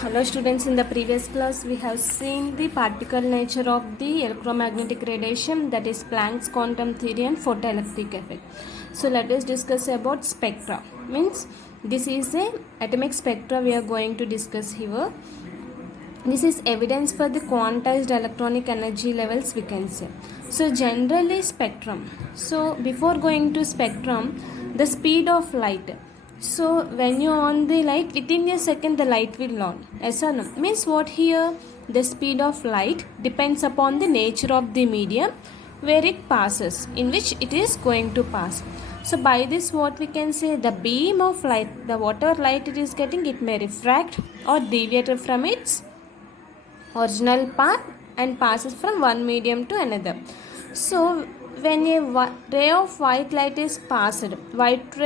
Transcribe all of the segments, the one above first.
Hello students, in the previous class we have seen the particle nature of the electromagnetic radiation, that is Planck's quantum theory and photoelectric effect. So let us discuss about spectra. Means this is a atomic spectra we are going to discuss here. This is evidence for the quantized electronic energy levels, we can say. So generally spectrum. So before going to spectrum, the speed of light. So when you on the light, within a second the light will on. Yes or no? Means what here? The speed of light depends upon the nature of the medium where it passes, in which it is going to pass. So by this what we can say, the beam of light, the whatever light it is getting, it may refract or deviate from its original path and passes from one medium to another. So when a ray of white light is passed, white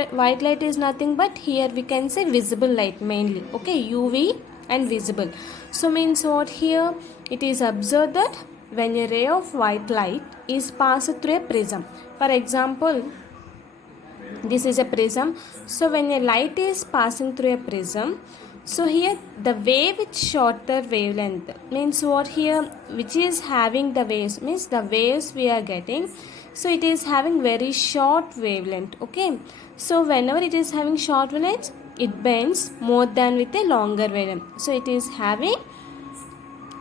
light is nothing but here we can say visible light mainly, okay, UV and visible. So means what here, it is observed that when a ray of white light is passed through a prism, for example this is a prism. So when a light is passing through a prism, so here the wave with shorter wavelength means what here, which is having the waves, means the waves we are getting, so it is having very short wavelength, okay. So whenever it is having short wavelength, it bends more than with a longer wavelength, so it is having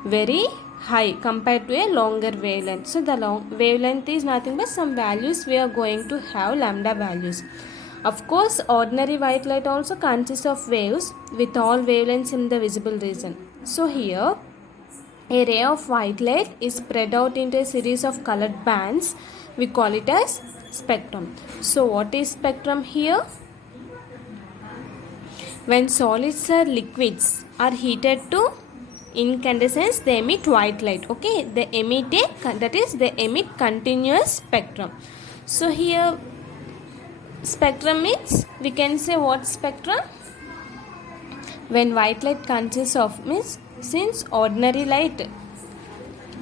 very high compared to a longer wavelength. So the long wavelength is nothing but some values we are going to have lambda values. Of course, ordinary white light also consists of waves with all wavelengths in the visible region. So here a ray of white light is spread out into a series of colored bands. We call it as spectrum. So what is spectrum here? When solids or liquids are heated to incandescence, they emit white light, okay. They emit they emit continuous spectrum. So here spectrum means we can say what spectrum, when white light consists of, means since ordinary light,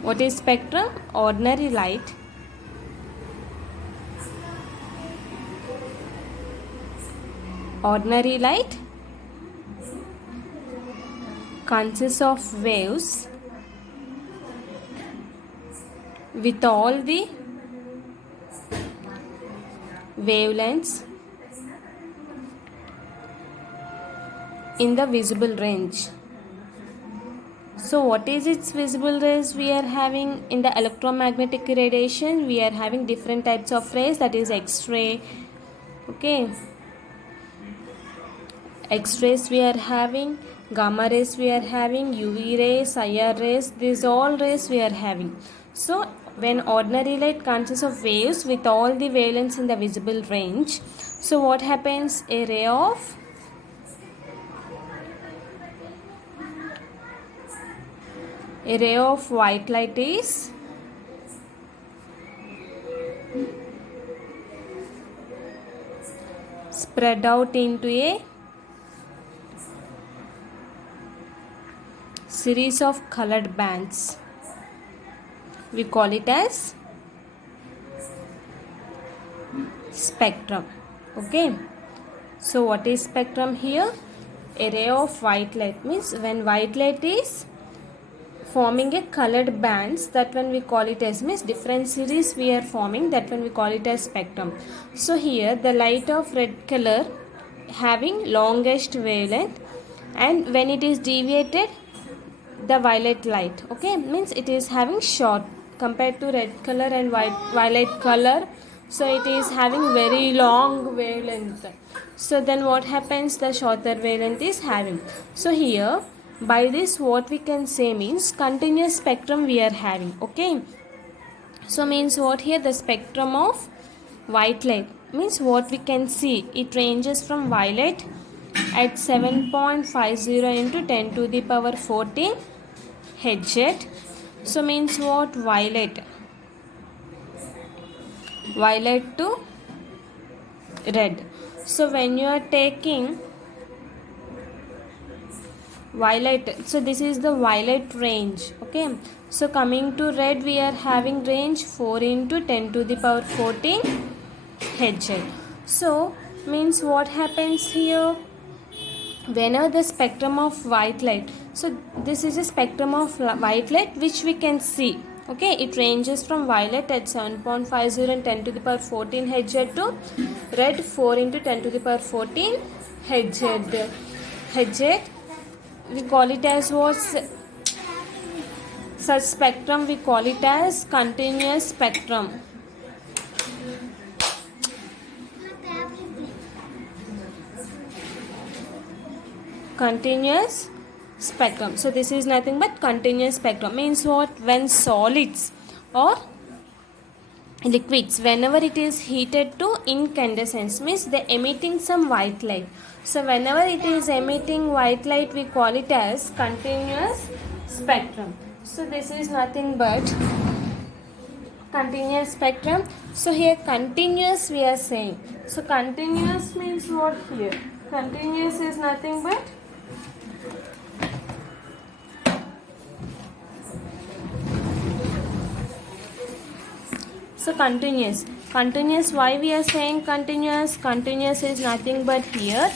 what is spectrum? Ordinary light consists of waves with all the wavelengths in the visible range. So what is its visible rays we are having? In the electromagnetic radiation we are having different types of rays, that is X-ray, okay, X-rays we are having, gamma rays we are having, UV rays, IR rays, these all rays we are having. So when ordinary light consists of waves with all the wavelengths in the visible range, so what happens? A ray of white light is spread out into a series of colored bands. We call it as spectrum, okay. So what is spectrum here? A ray of white light means when white light is forming a colored bands, that when we call it as, means different series we are forming, that when we call it as spectrum. So here the light of red color having longest wavelength, and when it is deviated, the violet light, okay, means it is having short compared to red color and violet color, so it is having very long wavelength. So then what happens? The shorter wavelength is having. So here by this what we can say means continuous spectrum we are having, okay. So means what here, the spectrum of white light means what we can see, it ranges from violet at 7.50 into 10 to the power 14 Hz. So means what, violet to red. So when you are taking violet, so this is the violet range, okay. So coming to red, we are having range 4 into 10 to the power 14 Hz. So means what happens here, whenever the spectrum of white light, so this is a spectrum of white light which we can see. Okay, it ranges from violet at 7.50 and 10 to the power 14 Hz to red 4 into 10 to the power 14 Hz. We call it as what? Such spectrum we call it as continuous spectrum. Continuous spectrum. So this is nothing but continuous spectrum. Means what? When solids or liquids, whenever it is heated to incandescence, means they emitting some white light. So whenever it is emitting white light, we call it as continuous spectrum. So this is nothing but continuous spectrum. So here continuous we are saying. So continuous means what here? Continuous is nothing but continuous. Why we are saying continuous? Continuous is nothing but here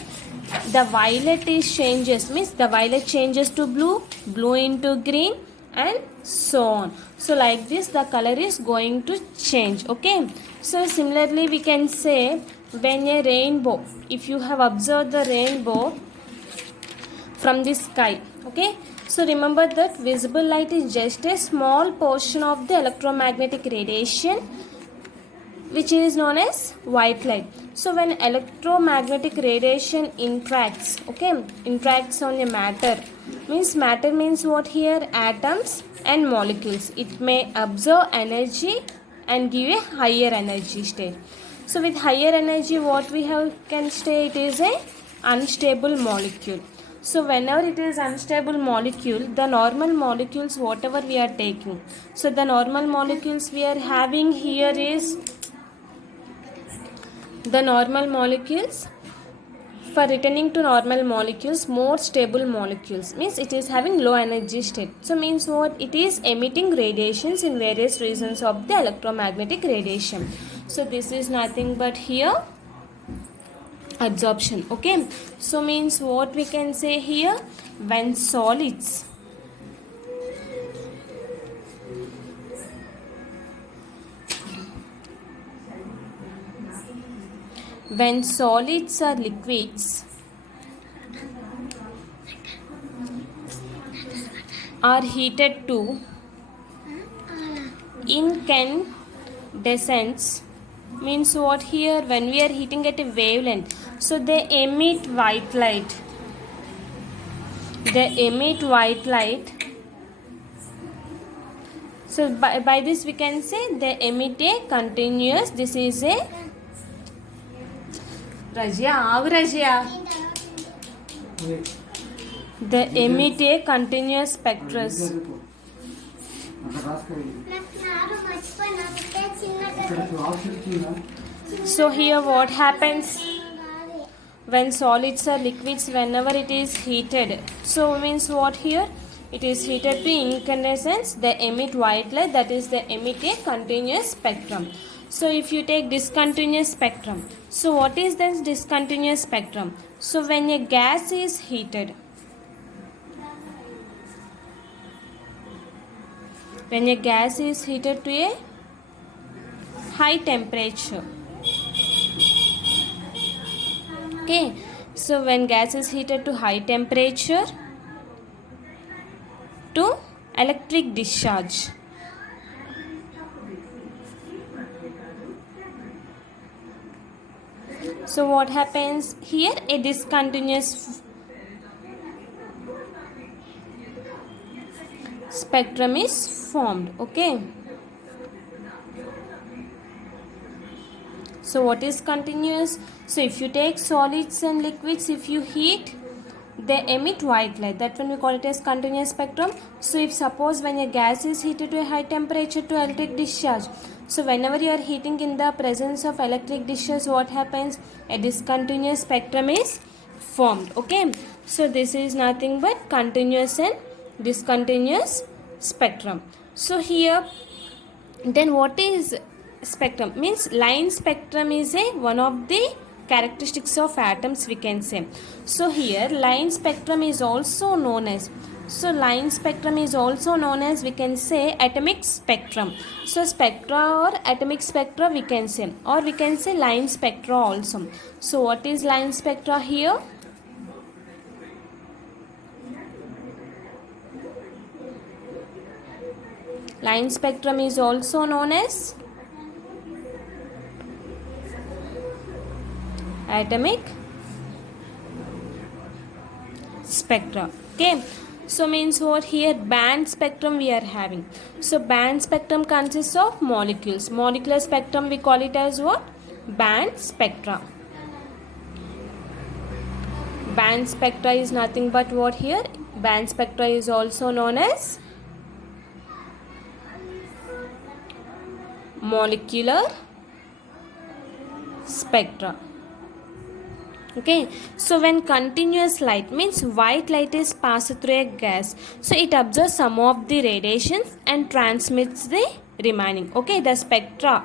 the violet is changes, means the violet changes to blue into green, and so on. So like this the color is going to change. Okay, so similarly we can say when a rainbow, if you have observed the rainbow from the sky, okay, so remember that visible light is just a small portion of the electromagnetic radiation which is known as white light. So when electromagnetic radiation interacts on a matter means what here? Atoms and molecules. It may absorb energy and give a higher energy state. So with higher energy, what we have can say it is a unstable molecule. So whenever it is unstable molecule, the normal molecules whatever we are taking, so the normal molecules we are having here is the normal molecules. For returning to normal molecules, more stable molecules means it is having low energy state. So means what? It is emitting radiations in various regions of the electromagnetic radiation. So this is nothing but here absorption. Okay, so means what we can say here? When solids or liquids are heated to incandescence, means what here? When we are heating at a wavelength, so they emit white light. So by this we can say they emit a continuous. This is a Rajya. They emit a continuous spectrum. So here what happens when solids or liquids, whenever it is heated, so means what here? It is heated to incandescence, they emit white light, that is they emit a continuous spectrum. So if you take discontinuous spectrum, so what is this discontinuous spectrum? So when a gas is heated, to a high temperature, okay, so when gas is heated to high temperature to electric discharge, so what happens here? A discontinuous spectrum is formed. Okay, so what is continuous? So if you take solids and liquids, if you heat, they emit white light, that when we call it as continuous spectrum. So if suppose when a gas is heated to a high temperature to electric discharge, so whenever you are heating in the presence of electric discharge, what happens? A discontinuous spectrum is formed. Okay, so this is nothing but continuous and discontinuous spectrum. So here then what is spectrum? Means line spectrum is a one of the characteristics of atoms we can say. So here line spectrum is also known as, so line spectrum is also known as we can say atomic spectrum. So spectra or atomic spectra we can say, or we can say line spectra also. So what is line spectra here? Line spectrum is also known as atomic spectra. Okay, so means what here? Band spectrum we are having. So band spectrum consists of molecules. Molecular spectrum we call it as what? Band spectra. Band spectra is nothing but what here? Band spectra is also known as molecular spectra. Okay, so when continuous light means white light is passed through a gas, so it absorbs some of the radiations and transmits the remaining. Okay, the spectra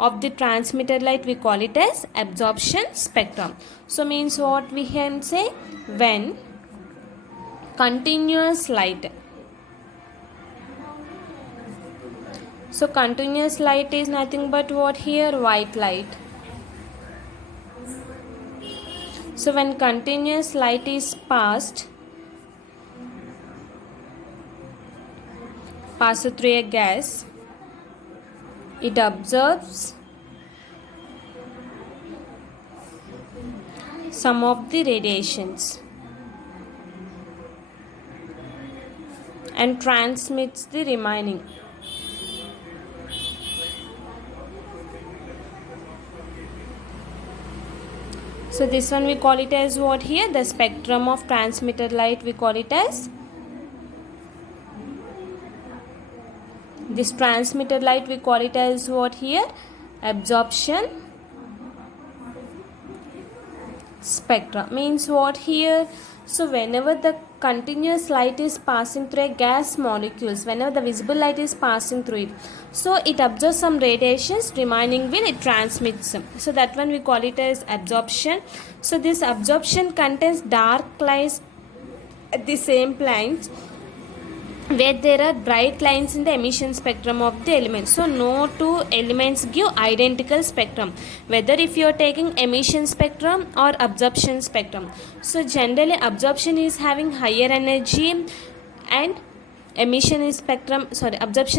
of the transmitted light we call it as absorption spectrum. So means what we can say? When continuous light, so continuous light is nothing but what here? White light. So when continuous light is passed through a gas, it absorbs some of the radiations and transmits the remaining. So this one we call it as what here? The spectrum of transmitted light we call it as, this transmitted light we call it as what here? Absorption spectra. Means what here? So whenever the continuous light is passing through a gas molecules, whenever the visible light is passing through it, so it absorbs some radiations, remaining will it transmits. So that one we call it as absorption. So this absorption contains dark lines at the same planes where there are bright lines in the emission spectrum of the elements. So no two elements give identical spectrum, whether if you are taking emission spectrum or absorption spectrum. So generally absorption is having higher energy and absorption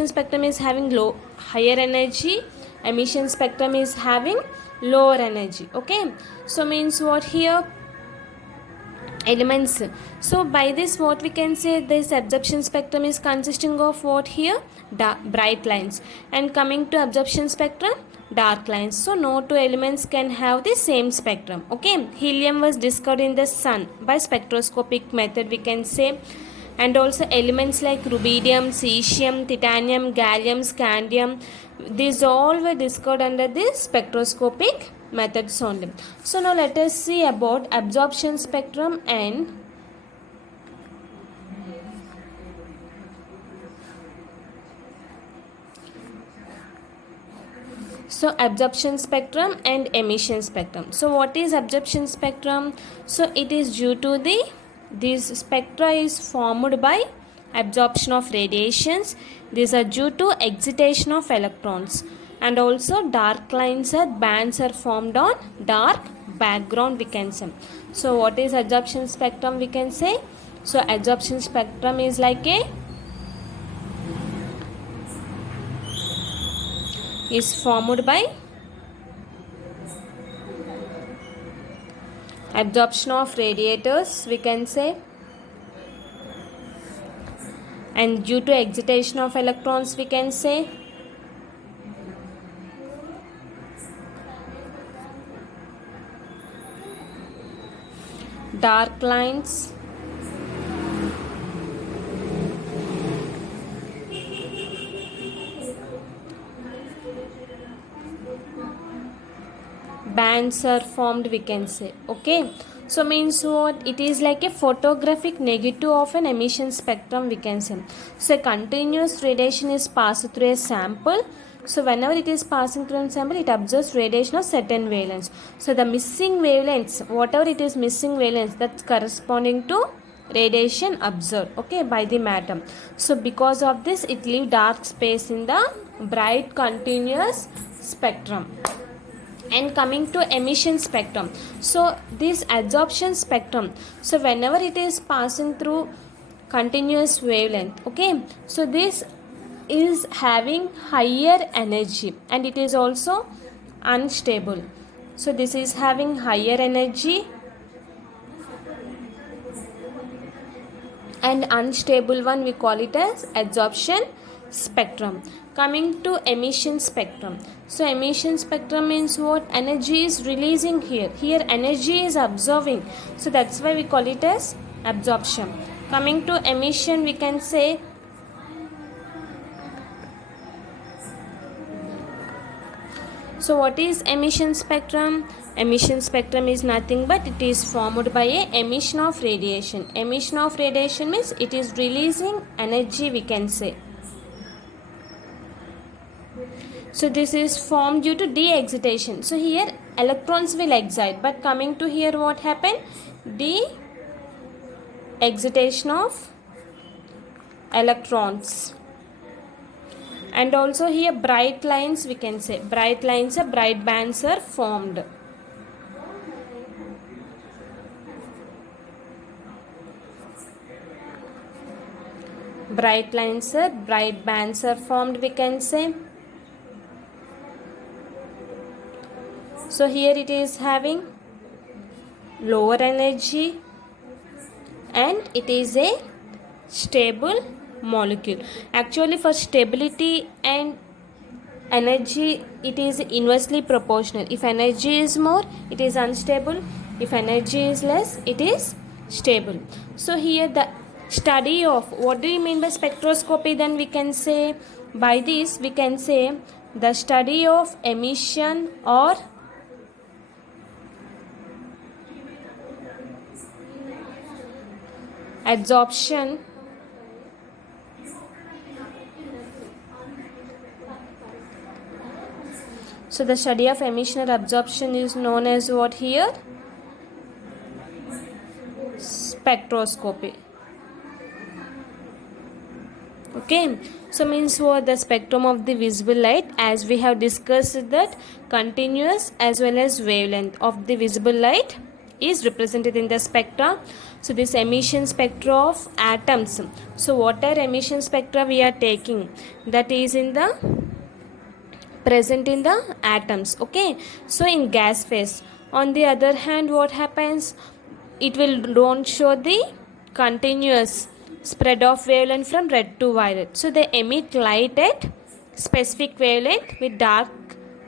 spectrum is having higher energy, emission spectrum is having lower energy. Okay, so means what here? Elements. So by this what we can say, this absorption spectrum is consisting of what here? Bright lines, and coming to absorption spectrum, dark lines. So no two elements can have the same spectrum. Okay, helium was discovered in the sun by spectroscopic method we can say, and also elements like rubidium, cesium, titanium, gallium, scandium, these all were discovered under the spectroscopic methods only. So now let us see about absorption spectrum and absorption spectrum and emission spectrum. So what is absorption spectrum? So it is due to this spectra is formed by absorption of radiations. These are due to excitation of electrons, and also dark lines or bands are formed on dark background we can say. So what is absorption spectrum we can say? So absorption spectrum is like is formed by absorption of radiators we can say, and due to excitation of electrons we can say, dark lines, bands are formed we can say. Okay, so means what? It is like a photographic negative of an emission spectrum we can say. So continuous radiation is passed through a sample So whenever it is passing through the sample, it observes radiation of certain wavelengths. So the missing wavelengths, whatever it is missing wavelengths, that's corresponding to radiation observed, okay, by the matter. So because of this, it leaves dark space in the bright continuous spectrum. And coming to emission spectrum, so this absorption spectrum, so whenever it is passing through continuous wavelength, okay, so this is having higher energy and it is also unstable. So this is having higher energy and unstable one, we call it as absorption spectrum. Coming to emission spectrum, so emission spectrum means what? Energy is releasing here energy is observing, so that's why we call it as absorption. Coming to emission, we can say so what is emission spectrum? Emission spectrum is nothing but it is formed by a emission of radiation. Emission of radiation means it is releasing energy, we can say. So this is formed due to de-excitation. So here electrons will excite, but coming to here what happened? De-excitation of electrons. And also here bright lines, we can say bright lines or bright bands are formed. Bright lines or bright bands are formed, we can say. So here it is having lower energy and it is a stable molecule. Actually for stability and energy, it is inversely proportional. If energy is more, it is unstable. If energy is less, it is stable. So here the study of, what do you mean by spectroscopy? Then we can say, by this we can say the study of emission or absorption So the study of emission or absorption is known as what here? Spectroscopy. Okay, so means what? The spectrum of the visible light, as we have discussed that continuous as well as wavelength of the visible light is represented in the spectra. So this emission spectra of atoms. So what are emission spectra we are taking? That is in the present in the atoms. Okay, so in gas phase. On the other hand, what happens? It will don't show the continuous spread of wavelength from red to violet. So they emit light at specific wavelength with dark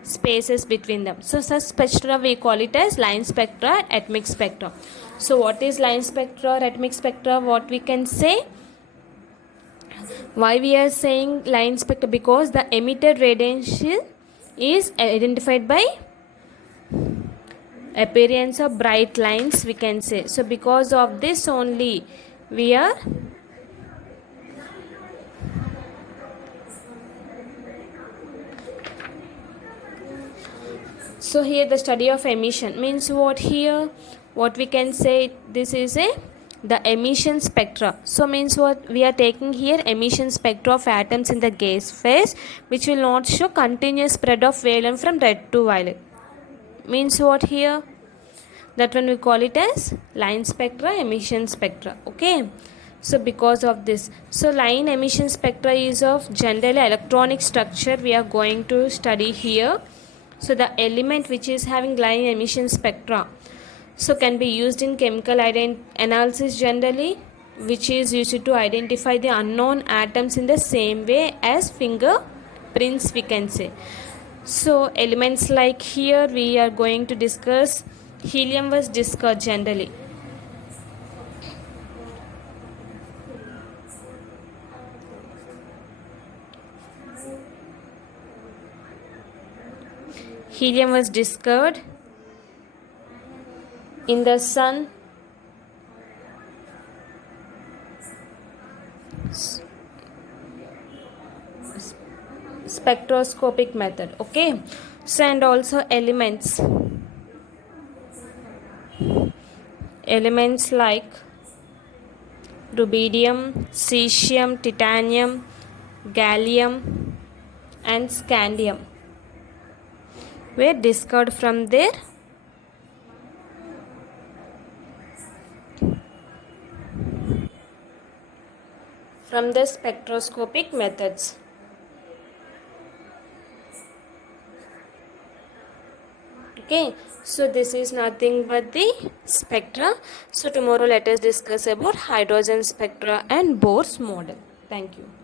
spaces between them. So such spectra we call it as line spectra, atomic spectra. So what is line spectra or atomic spectra? What we can say? Why we are saying line spectra? Because the emitted radiation is identified by appearance of bright lines, we can say. So because of this only we are so here the study of emission means what here? What we can say, this is the emission spectra. So means what we are taking here? Emission spectra of atoms in the gas phase, which will not show continuous spread of wavelength from red to violet. Means what here? That one we call it as line spectra, emission spectra. Okay, so because of this, so line emission spectra is of generally electronic structure we are going to study here. So the element which is having line emission spectra, so can be used in chemical analysis generally, which is used to identify the unknown atoms in the same way as fingerprints, we can say. So elements like here we are going to discuss, helium was discussed generally. Helium was discovered in the sun. spectroscopic method. Okay, so and also elements like rubidium, cesium, titanium, gallium and scandium were discovered from their spectroscopic methods. Okay, so this is nothing but the spectra. So tomorrow let us discuss about hydrogen spectra and Bohr's model. Thank you.